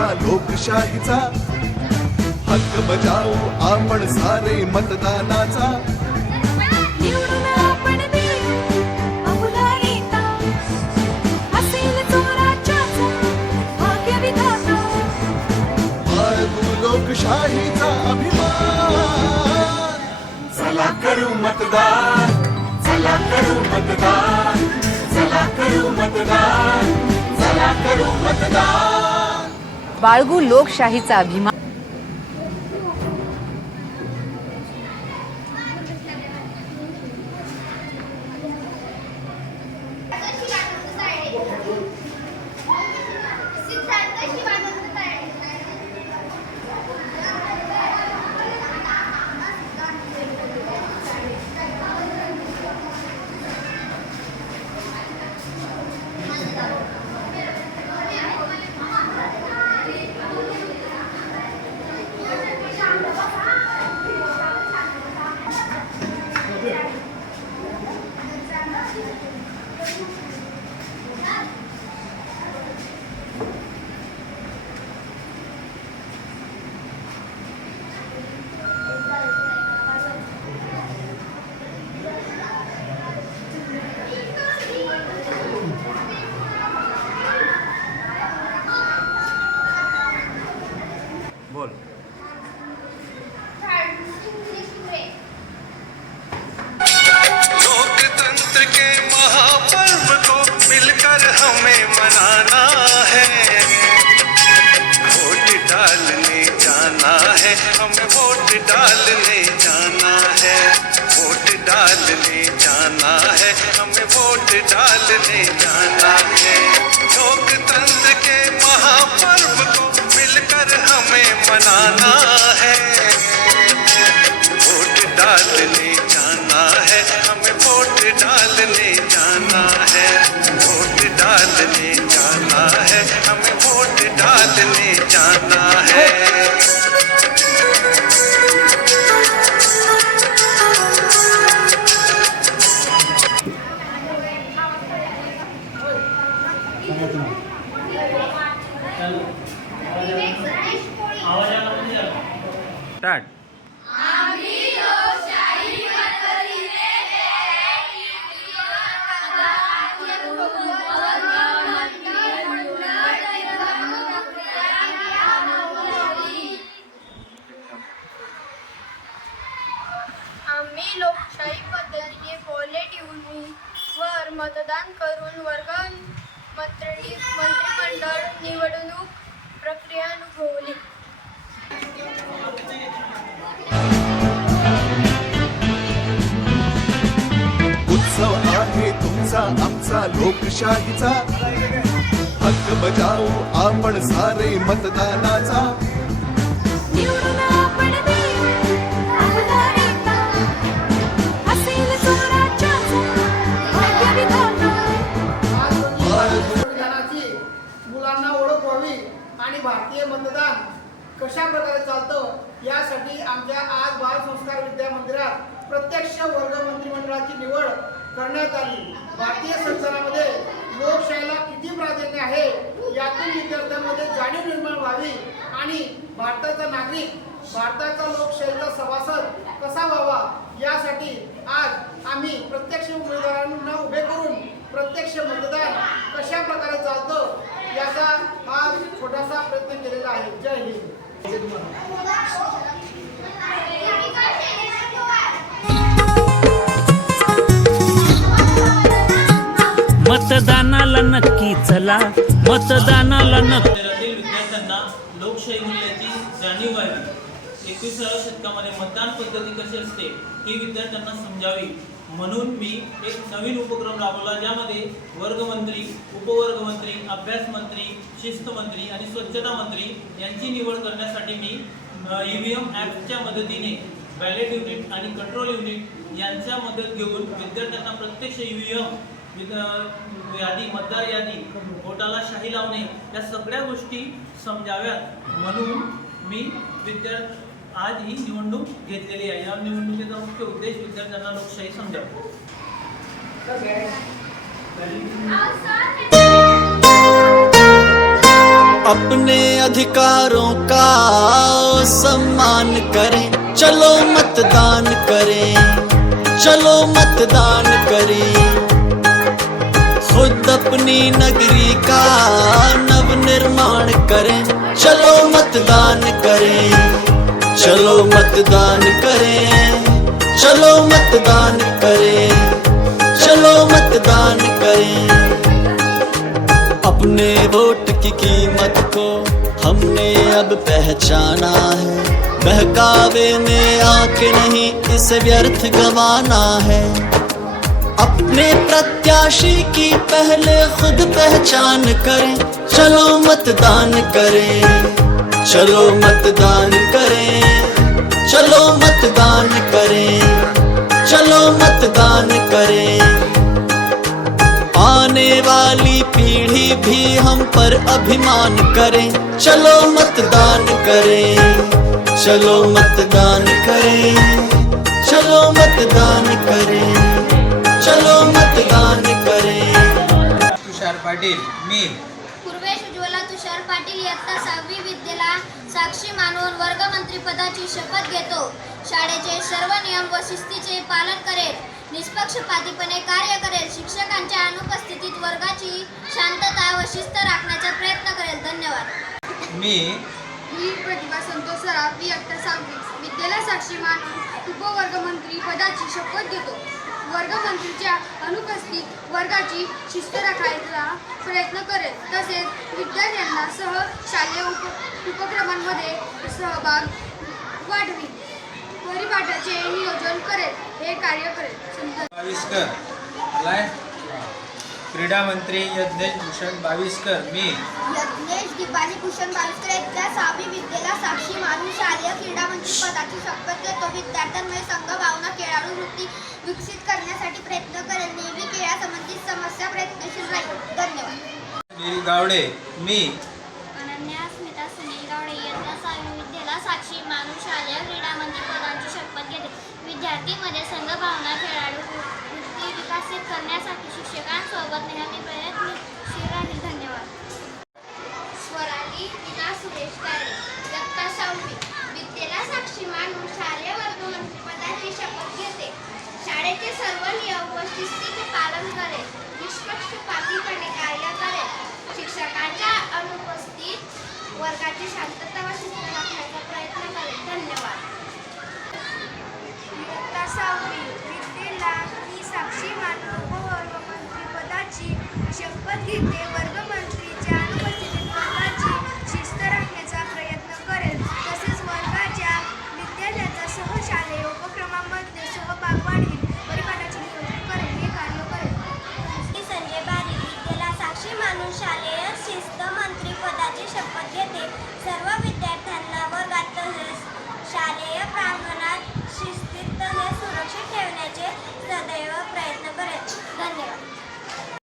आमचा लोकशाहीचा. हक्क बजाओ आपण सारे मतदानाचा. लोकशाहीचा अभिमान. चला करू मतदान. चला करू मतदान. चला करू मतदान. चला करू मतदान. बाळगू लोकशाहीचा अभिमान. डालने जाना है। लोकतंत्र के महापर्व को मिलकर हमें मनाना आम्ही लोकशाही पद्धतीने बॉलेट वर मतदान करून वर्ग मंत्री मंत्रिमंडळ निवडणूक प्रक्रिया अनुभवली. उत्सव आहे तुमचा आमचा लोकशाहीचा. हक्क बजाओ आपण सारे मतदानाचा. प्रकारे चालतं. यासाठी आमच्या आज बाल संस्कार विद्या मंदिरात प्रत्यक्ष वर्ग मंत्रिमंडळाची निवड करण्यात आली. भारतीय संसदामध्ये लोकशाहीला किती प्राधान्य आहे यातून विद्यार्थ्यांमध्ये जाणीव निर्माण व्हावी आणि भारताचा नागरिक भारताचा लोकशाहीचा सभासद कसा व्हावा यासाठी आज आम्ही प्रत्यक्ष उमेदवारांना उभे करून प्रत्यक्ष मतदान कशा प्रकारे चालतं याचा हा छोटासा प्रयत्न केलेला आहे. जय हिंद. मतदानाला नक्की चला. मतदानाला नक्की शहरातील विद्यार्थ्यांना लोकशाही मूल्याची जाणीव व्हावी. एकविसाव्या शतकामध्ये मतदान पद्धती कशी असते ही विद्यार्थ्यांना समजावी. म्हणून मी एक नवीन उपक्रम राबवला ज्यामध्ये वर्गमंत्री उपवर्गमंत्री अभ्यास मंत्री शिस्त मंत्री आणि स्वच्छता मंत्री यांची निवड करण्यासाठी मी ई व्ही एम ॲपच्या मदतीने बॅलेट युनिट आणि कंट्रोल युनिट यांच्या मदत घेऊन विद्यार्थ्यांना प्रत्यक्ष ई व्ही एम यादी मतदार यादी वोटाला शाही लावणे या सगळ्या गोष्टी समजाव्यात. म्हणून मी विद्यार्थी आज ही निवडणूक घेतलेली आहे. या निवडणुकीचा मुख्य उद्देश विद्यार्थ्यांना लोकशाही समजावं. अपने अधिकारों का सम्मान करें। चलो मतदान करें। चलो मतदान करें। खुद अपनी नगरी का नव निर्माण चलो मतदान करें, चलो मतदान करें, चलो मतदान करें। अपने वोट की कीमत को हमने अब पहचाना है। बहकावे में आके नहीं, इसे व्यर्थ गंवाना है। अपने प्रत्याशी की पहले खुद पहचान करें, चलो मतदान करें। चलो मतदान करें, चलो मतदान करें, चलो मतदान करें। आने वाली पीढ़ी भी हम पर अभिमान करें, चलो मतदान करें, चलो मतदान करें, चलो मतदान करें, चलो मतदान करें। तुषार पाटील, मी इयत्ता सहावी विद्येला साक्षी मानून वर्गमंत्रीपदाची शपथ घेतो. शाळेचे सर्व नियम व शिस्तीचे पालन करेल. निष्पक्षपातीपणे कार्य करेल. शिक्षकांच्या अनुपस्थितीत वर्गाची शांतता व शिस्त राखण्याचा प्रयत्न करेल. धन्यवाद. मी मी प्रतिभा संतोष सराफ इयत्ता सहावी. विद्यालय साक्षी मानून उपवर्गमंत्री पदाची शपथ घेतो. वर्गमंत्रीच्या अनुपस्थित वर्गाची शिस्त राखायचा प्रयत्न करेल. तसेच विद्यार्थ्यांना सह शालेय उप उपक्रमांमध्ये सहभाग वाढवी परिपाठाचे नियोजन करेल. हे कार्य करेल. बावीसकर. क्रीडा मंत्री यज्ञेश भूषण बावीसकर. मी. यज्ञेश दिपाली भूषण बालस्कर यांच्या सहावी विद्येला साक्षी मानून शालेय क्रीडा मंत्री पदाची शपथ घेतो. विद्यार्थ्यांमध्ये खेळाडू वृत्ती विकसित करण्यासाठी नेहमी करेल संबंधित समस्या प्रयत्नशील राहील. धन्यवाद. मी गावडे मी अनन्या स्मिता सुनील गावडे इयत्ता सहावी विद्येला साक्षी मानून शालेय क्रीडा मंत्री पदाची शपथ घेते विद्यार्थीमध्ये संघभावना खेळाडू वृत्ती विकसित करण्यासाठी शिक्षकांसोबत नेहमी प्रयत्नशील राहील धन्यवाद स्वराली विना सुरेश काळे इयत्ता सहावी विद्येला साक्षी मानून शालेय वर्गमंत्रीपदाची शपथ घेते शाळेचे सर्व नियम व शिस्तीचे पालन करेल निष्पक्षपातीपणे कार्य करेल शिक्षकांच्या अनुपस्थित वर्गाची शांतता व शिस्त राखण्याचा प्रयत्न करेल धन्यवाद. मुक्ता सावरी विद्येला मी साक्षी मानतो. घेते सर्व विद्यार्थ्यांना वर्गात तसेच शालेय प्रांगणात शिस्तीत तसेच सुरक्षित ठेवण्याचे सदैव प्रयत्न करेल धन्यवाद.